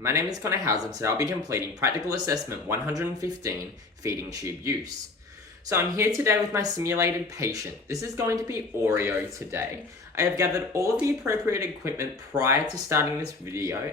My name is Connor Housen, and today I'll be completing Practical Assessment 115, Feeding Tube Use. So I'm here today with my simulated patient. This is going to be Oreo today. I have gathered all of the appropriate equipment prior to starting this video,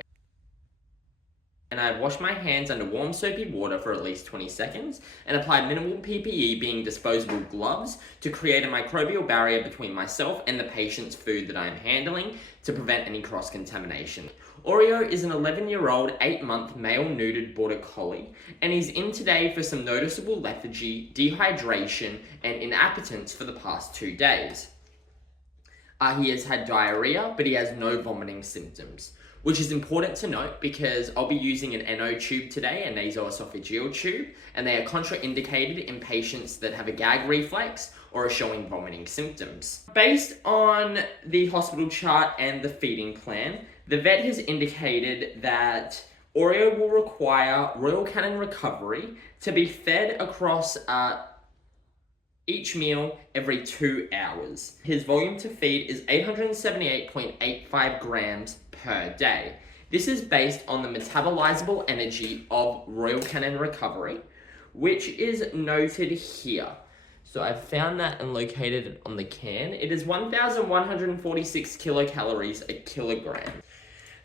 and I have washed my hands under warm soapy water for at least 20 seconds and applied minimal PPE, being disposable gloves, to create a microbial barrier between myself and the patient's food that I am handling to prevent any cross-contamination. Oreo is an 11-year-old, 8-month male neutered border collie, and he's in today for some noticeable lethargy, dehydration, and inappetence for the past 2 days. He has had diarrhea, but he has no vomiting symptoms, which is important to note because I'll be using an NO tube today, a nasoesophageal tube, and they are contraindicated in patients that have a gag reflex or are showing vomiting symptoms. Based on the hospital chart and the feeding plan, the vet has indicated that Oreo will require Royal Canin recovery to be fed across each meal every 2 hours. His volume to feed is 878.85 grams per day. This is based on the metabolizable energy of Royal Canin recovery, which is noted here. So I've found that and located it on the can. It is 1,146 kilocalories a kilogram.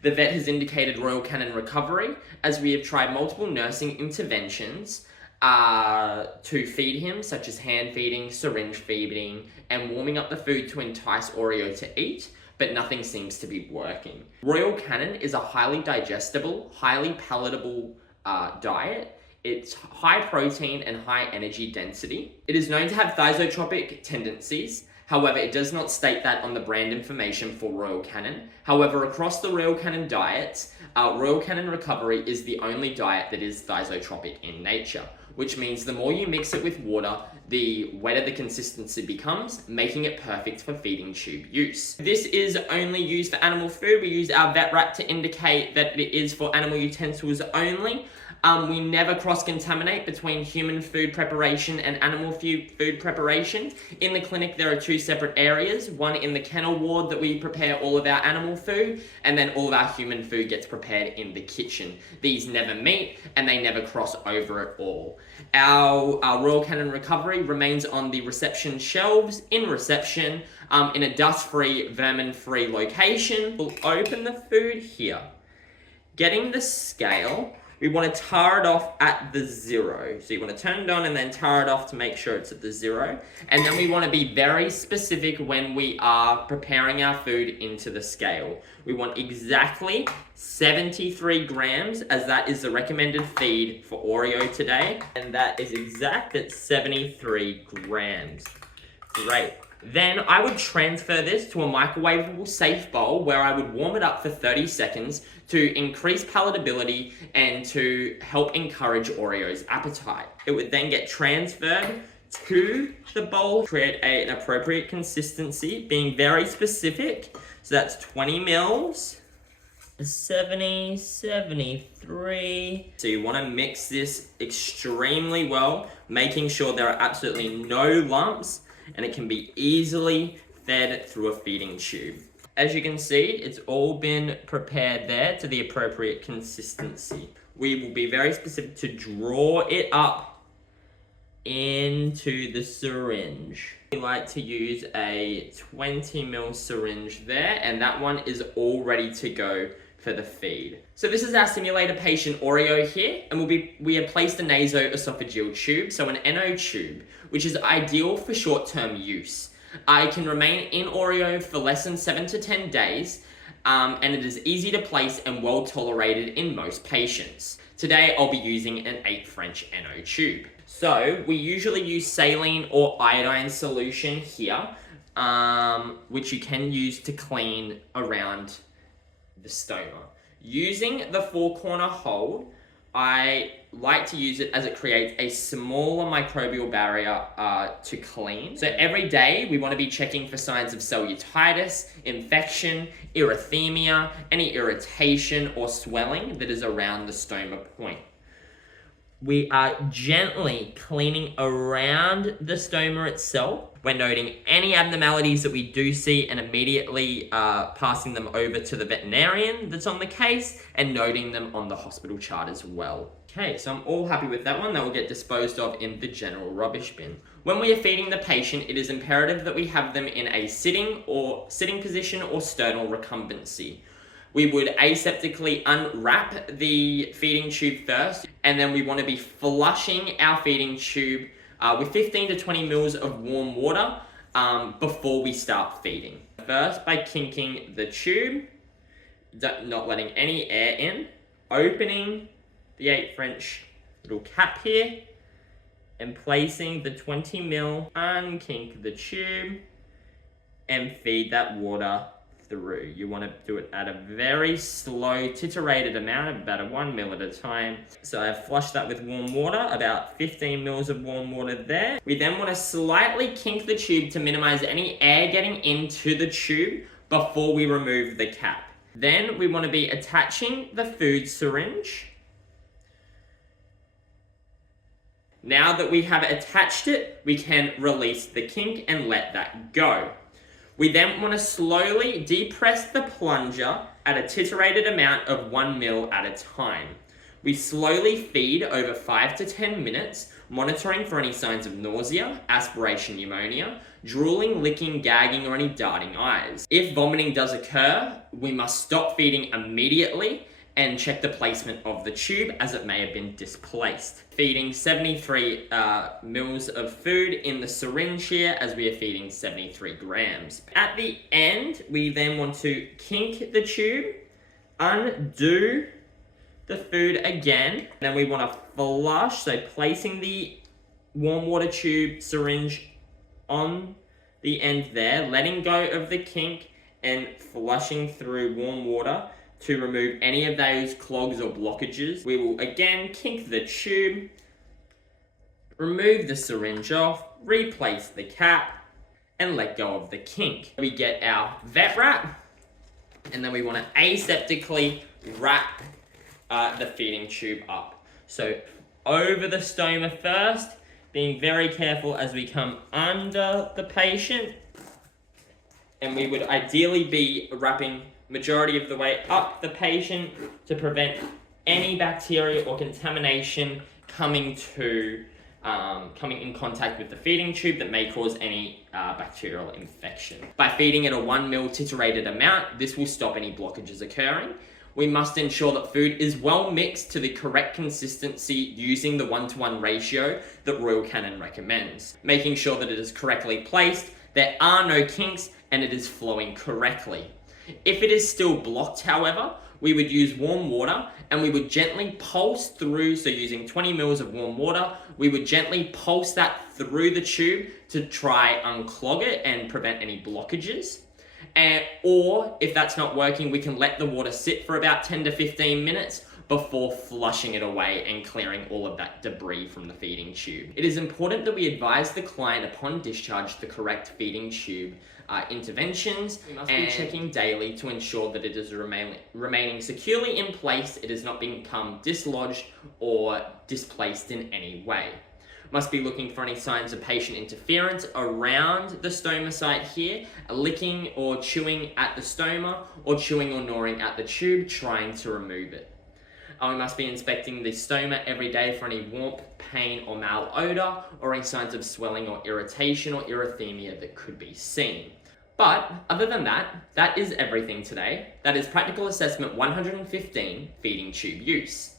The vet has indicated Royal Canin recovery as we have tried multiple nursing interventions to feed him, such as hand feeding, syringe feeding, and warming up the food to entice Oreo to eat, but nothing seems to be working. Royal Canin is a highly digestible, highly palatable diet. It's high protein and high energy density. It is known to have thizotropic tendencies. However, it does not state that on the brand information for Royal Canin. However, across the Royal Canin diets, Royal Canin recovery is the only diet that is thizotropic in nature, which means the more you mix it with water, the wetter the consistency becomes, making it perfect for feeding tube use. This is only used for animal food. We use our vet wrap to indicate that it is for animal utensils only. We never cross-contaminate between human food preparation and animal food preparation. In the clinic, there are 2 separate areas, one in the kennel ward that we prepare all of our animal food, and then all of our human food gets prepared in the kitchen. These never meet, and they never cross over at all. Our Royal Canin recovery remains on the reception shelves in reception, in a dust-free, vermin-free location. We'll open the food here. Getting the scale, we want to tar it off at the 0. So you want to turn it on and then tar it off to make sure it's at the 0. And then we want to be very specific when we are preparing our food into the scale. We want exactly 73 grams, as that is the recommended feed for Oreo today. And that is exact at 73 grams. Great. Then I would transfer this to a microwavable safe bowl where I would warm it up for 30 seconds to increase palatability and to help encourage Oreo's appetite. It would then get transferred to the bowl, create an appropriate consistency, being very specific. So that's 20 mils, 70, 73. So you want to mix this extremely well, making sure there are absolutely no lumps, and it can be easily fed through a feeding tube. As you can see, it's all been prepared there to the appropriate consistency. We will be very specific to draw it up into the syringe. We like to use a 20 ml syringe there, and that one is all ready to go for the feed. So this is our simulator patient Oreo here, and we have placed a nasoesophageal tube, so an NO tube, which is ideal for short-term use. I can remain in Oreo for less than 7 to 10 days, and it is easy to place and well tolerated in most patients. Today I'll be using an 8 French NO tube. So we usually use saline or iodine solution here, which you can use to clean around the stoma. Using the 4-corner hold, I like to use it as it creates a smaller microbial barrier to clean. So every day we want to be checking for signs of cellulitis, infection, erythemia, any irritation or swelling that is around the stoma point. We are gently cleaning around the stoma itself We're noting any abnormalities that we do see and immediately passing them over to the veterinarian that's on the case and noting them on the hospital chart as well. Okay, so I'm all happy with that one. That will get disposed of in the general rubbish bin. When we are feeding the patient, it is imperative that we have them in a sitting position or sternal recumbency. We would aseptically unwrap the feeding tube first, and then we want to be flushing our feeding tube with 15 to 20 mils of warm water before we start feeding. First, by kinking the tube, not letting any air in, opening the 8 French little cap here, and placing the 20 mil, unkink the tube, and feed that water through. You want to do it at a very slow, titerated amount, about 1 mil at a time. So I've flushed that with warm water, about 15 mils of warm water there. We then want to slightly kink the tube to minimize any air getting into the tube before we remove the cap. Then we want to be attaching the food syringe. Now that we have attached it, we can release the kink and let that go. We then want to slowly depress the plunger at a titerated amount of 1 mil at a time. We slowly feed over 5 to 10 minutes, monitoring for any signs of nausea, aspiration pneumonia, drooling, licking, gagging, or any darting eyes. If vomiting does occur, we must stop feeding immediately and check the placement of the tube as it may have been displaced. Feeding 73 mils of food in the syringe here as we are feeding 73 grams. At the end, we then want to kink the tube, undo the food again, then we want to flush, so placing the warm water tube syringe on the end there, letting go of the kink and flushing through warm water to remove any of those clogs or blockages. We will again kink the tube, remove the syringe off, replace the cap, and let go of the kink. We get our vet wrap, and then we want to aseptically wrap the feeding tube up. So over the stoma first, being very careful as we come under the patient, and we would ideally be wrapping majority of the way up the patient to prevent any bacteria or contamination coming in contact with the feeding tube that may cause any bacterial infection. By feeding at a 1 mil titerated amount, this will stop any blockages occurring. We must ensure that food is well mixed to the correct consistency using the 1-to-1 ratio that Royal Canin recommends, making sure that it is correctly placed, there are no kinks, and it is flowing correctly. If it is still blocked, however, we would use warm water and we would gently pulse through, so using 20 mils of warm water, we would gently pulse that through the tube to try unclog it and prevent any blockages. Or if that's not working, we can let the water sit for about 10 to 15 minutes before flushing it away and clearing all of that debris from the feeding tube. It is important that we advise the client upon discharge the correct feeding tube interventions. We must be checking daily to ensure that it is remaining securely in place, it has not become dislodged or displaced in any way. Must be looking for any signs of patient interference around the stoma site here, licking or chewing at the stoma, or chewing or gnawing at the tube, trying to remove it. We must be inspecting the stoma every day for any warmth, pain, or malodor, or any signs of swelling or irritation or erythema that could be seen. But other than that, that is everything today. That is Practical Assessment 115, Feeding Tube Use.